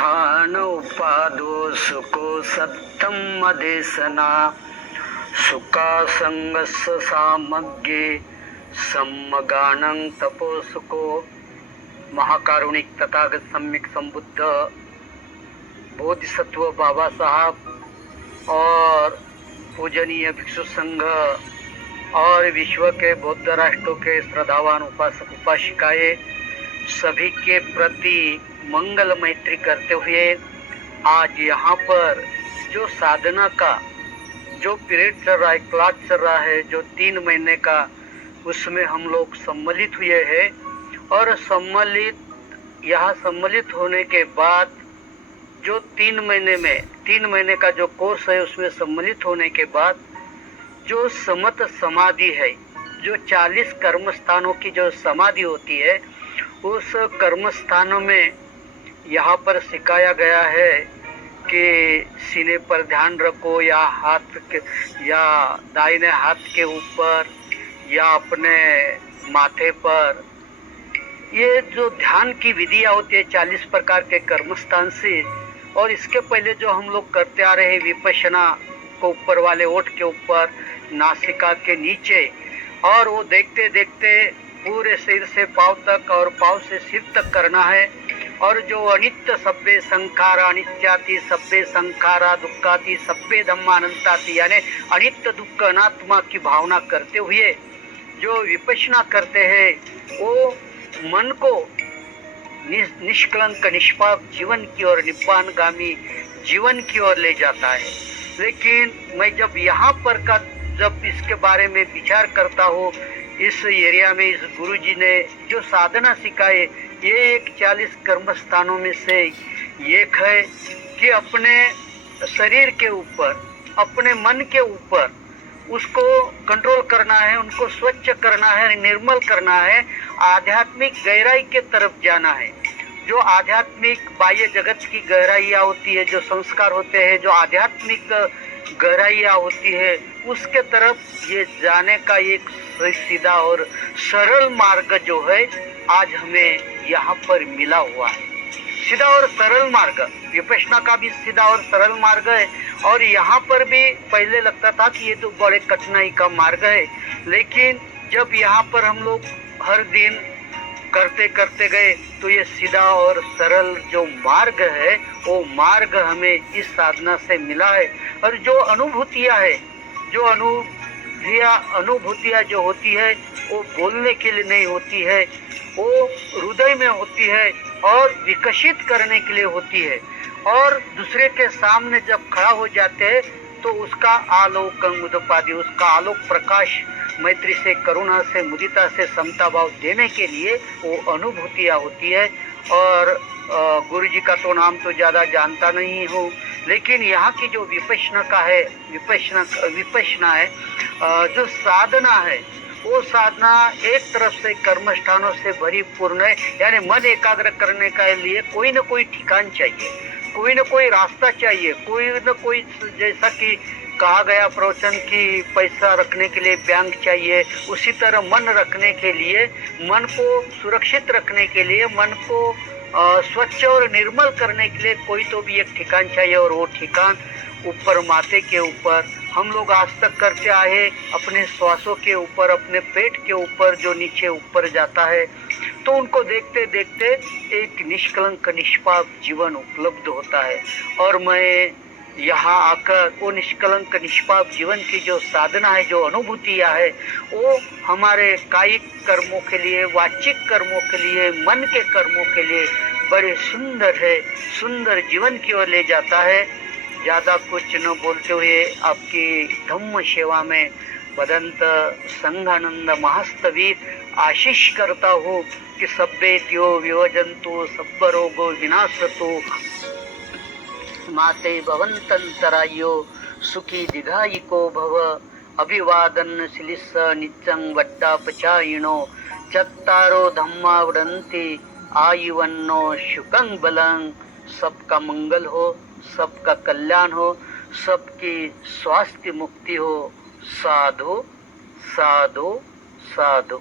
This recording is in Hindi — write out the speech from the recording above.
स्थान उपादो सुको सत्तम मदेशना सुखा संगस्स सामग्ये सम्मगानं तपोसुको। महाकारुणिक तथागत सम्यक संबुद्ध बोधिसत्व बाबा साहब और पूजनीय भिक्षु संघ और विश्व के बौद्ध राष्ट्रों के श्रद्धावान उपासक उपासिकाएं सभी के प्रति मंगल मैत्री करते हुए आज यहाँ पर जो साधना का जो पीरियड चल रहा है, क्लास चल रहा है, जो 3 महीने का, उसमें हम लोग सम्मिलित हुए हैं। और यहाँ सम्मिलित होने के बाद जो 3 महीने का जो कोर्स है, उसमें सम्मिलित होने के बाद जो समत समाधि है, जो 40 कर्म स्थानों की जो समाधि होती है, उस कर्म स्थानों में यहाँ पर सिखाया गया है कि सीने पर ध्यान रखो, या हाथ के, या दाहिने हाथ के ऊपर, या अपने माथे पर। ये जो ध्यान की विधियाँ होती है 40 प्रकार के कर्मस्थान से। और इसके पहले जो हम लोग करते आ रहे हैं विपश्यना को ऊपर वाले ओठ के ऊपर, नासिका के नीचे, और वो देखते देखते पूरे सिर से पाँव तक और पाँव से सिर तक करना है। और जो अनित्य सब्बे संखारा अनित्याति सब्बे संखारा दुक्खाति सब्बे धम्मा अनंताति, यानी अनित्य दुख अनात्मा की भावना करते हुए जो विपश्यना करते हैं, वो मन को निष्कलंक निष्पाप जीवन की ओर, निब्बानगामी जीवन की ओर ले जाता है। लेकिन मैं जब यहाँ पर का जब इसके बारे में विचार करता हूँ, इस एरिया में इस गुरुजी ने जो साधना सिखाए, ये एक 40 कर्म स्थानों में से एक है कि अपने शरीर के ऊपर, अपने मन के ऊपर उसको कंट्रोल करना है, उनको स्वच्छ करना है, निर्मल करना है, आध्यात्मिक गहराई के तरफ जाना है। जो आध्यात्मिक बाह्य जगत की गहराइयाँ होती है, जो संस्कार होते हैं, जो आध्यात्मिक गहराइयाँ होती है, उसके तरफ ये जाने का एक सीधा और सरल मार्ग जो है आज हमें यहाँ पर मिला हुआ है। सीधा और सरल मार्ग, विपश्यना का भी सीधा और सरल मार्ग है। और यहाँ पर भी पहले लगता था कि ये तो बड़े कठिनाई का मार्ग है, लेकिन जब यहाँ पर हम लोग हर दिन करते करते गए तो ये सीधा और सरल जो मार्ग है, वो मार्ग हमें इस साधना से मिला है। और जो अनुभूतियाँ है, जो अनुभूतियाँ जो होती है, वो बोलने के लिए नहीं होती है, वो हृदय में होती है और विकसित करने के लिए होती है। और दूसरे के सामने जब खड़ा हो जाते हैं तो उसका आलोकं उदपादि, उसका आलोक प्रकाश मैत्री से, करुणा से, मुदिता से, समता भाव देने के लिए वो अनुभूतियाँ होती है। और गुरु जी का तो नाम तो ज़्यादा जानता नहीं हूँ, लेकिन यहाँ की जो विपश्यना है, जो साधना है, वो साधना एक तरफ से कर्मस्थानों से भरीपूर्ण है। यानी मन एकाग्र करने के लिए कोई न कोई ठिकान चाहिए, कोई न कोई रास्ता चाहिए, कोई न कोई, जैसा कि कहा गया प्रवचन की पैसा रखने के लिए बैंक चाहिए, उसी तरह मन रखने के लिए, मन को सुरक्षित रखने के लिए, मन को स्वच्छ और निर्मल करने के लिए कोई तो भी एक ठिकान चाहिए। और वो ठिकान ऊपर माथे के ऊपर हम लोग आज तक करते आए, अपने श्वासों के ऊपर, अपने पेट के ऊपर जो नीचे ऊपर जाता है, तो उनको देखते देखते एक निष्कलंक निष्पाप जीवन उपलब्ध होता है। और मैं यहाँ आकर वो निष्कलंक निष्पाप जीवन की जो साधना है, जो अनुभूतियाँ है, वो हमारे कायिक कर्मों के लिए, वाचिक कर्मों के लिए, मन के कर्मों के लिए बड़े सुंदर है, सुंदर जीवन की ओर ले जाता है। ज़्यादा कुछ न बोलते हुए आपकी धम्म सेवा में बदंत संघानंद महास्तवीर आशीष करता हूँ कि सब्बेत्यो विवजंतु सब्ब रोगो विनाशतु माते भवन्तन्तरायो सुखी दीर्घायिको भव। अभिवादन शिलिस्स नित्यं वड्डापचायिनो चत्तारो धम्मा वदन्ति आयुवन्नो सुखं बलं। सबका मंगल हो, सबका कल्याण हो, सबकी स्वास्थ्य मुक्ति हो। साधु साधु साधु।